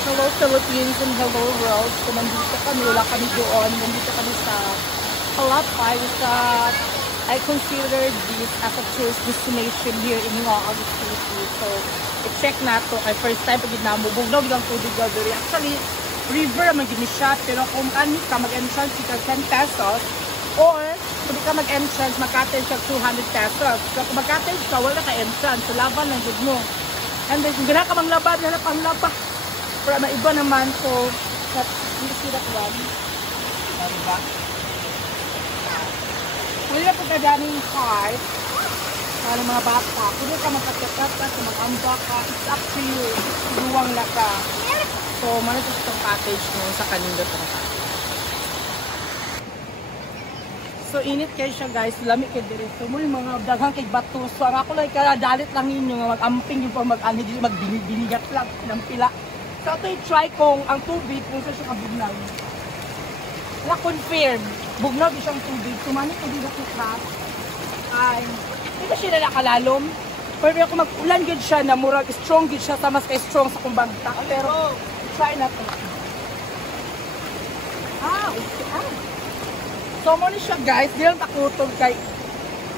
Hello Philippines and hello world. So nandito kami, wala kami doon. Nandito kami sa Palapay that I consider this as a tourist destination here in Hiwaag City. So i-check na to. Kay first time pag ginamubog na bilang tubig gabi. Actually, river naman gini siya. Pero kung kanis ka mag-entrance ka 10 pesos or kung di ka mag-entrance, mag-cottage ka 200 pesos. So kung mag-cottage ka, wala ka entrance. So laban lang good mo. And then kung gana ka mang laban, wala pang laban. Pero iba naman, so you see that one? Diba? Wala po kadaning card para mga bata. Pwede ka magkakata, mag-amba ka. It's up to you. Luwang na ka. So, manito itong package mo sa kanila itong package. So, init kayo siya guys. Lamig kayo dito. Muli mga daghang kay bato. So, ang ako lang dalit lang ninyo nga mag-amping yung mag-binigat lang ng pila. So, ito i-try kong ang tubig kung saan siya kabugnaw. Na-confirm. Bugnaw di siyang tubig. Sumani ko dito sa ay, hindi ko siya na nakalalom. Pero kung mag-ulan gid siya na murag strong gid siya, tamas kay strong sa kumbagta. Pero, try na to. Okay. So, muna siya guys. Di lang takutog kay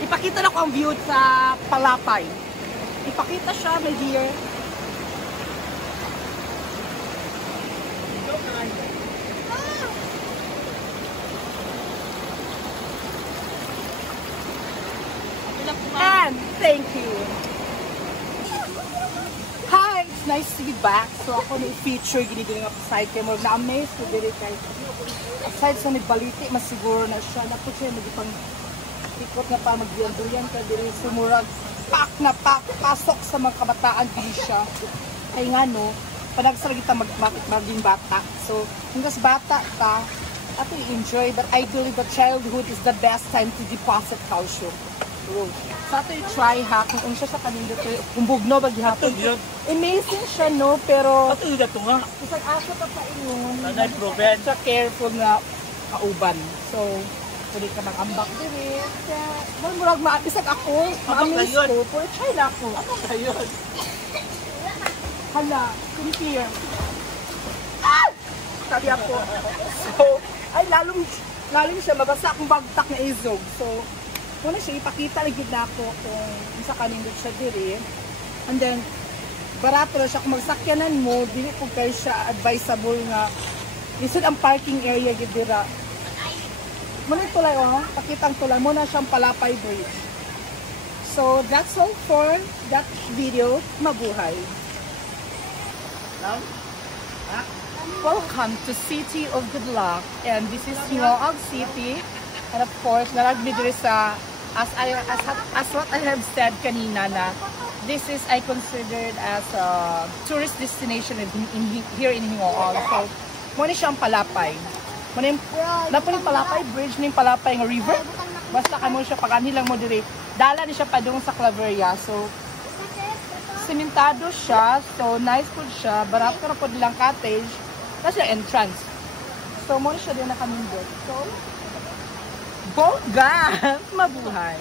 ipakita na ko ang view sa Palapay. Ipakita siya, my dear. And thank you. Hi, it's nice to be back. So ako na i-feature ginibili nga side camera. Na-amaze ko dito guys. Aside sa nagbaliti, mas siguro na siya. Napo siya nagipang ikot na pa magduyan ka dito. Sumurag pak na pak. Pasok sa mga kabataan dito siya. Kaya nga no, panagsara kita maging bata. So, hanggang bata ka, ato i-enjoy. But I believe that childhood is the best time to deposit calcium. Sa ito i-try ha, kung siya sa kanina ito, kung bugno, baghihapon. Amazing siya, no? Pero, ito ito nga. isang aso pa pa inyon. Nanay proven. Siya careful na kauban. So, pwede ka mag-ambak din eh. Kaya, murag bisag ako, ma-amaze ko, pero try na ako. Ayun. Hala, sincere. Ah! Sabi ako. So, ay lalong siya, mabasa akong bagtak na izog. So, muna siya, ipakita lang na ako kung sa kanindot siya diri. And then, barato na siya. Kung magsakyanan mo, dili po kayo siya advisable nga. Isod ang parking area dira. Muna yung tulay, oh. Pakitang tulay. Muna siyang Palapay Bridge. So, that's all for that video. Mabuhay. Welcome to City of Good Luck. And this is Hiwaag City. And of course, naragmi diri sa as what I have said kanina na this is I considered as a tourist destination here in Hiwaag. So, muna siyang Palapay. Muna yung Palapay Bridge, muna yung Palapay ng river. Basta ka mo siya, pag lang mo diri. Dala ni siya pa doon sa Claveria. So, simentado siya. So, nice food siya. Barato na po nilang cottage. Kasi entrance. So, muna siya din nakamindot. So, bongga! Mabuhay!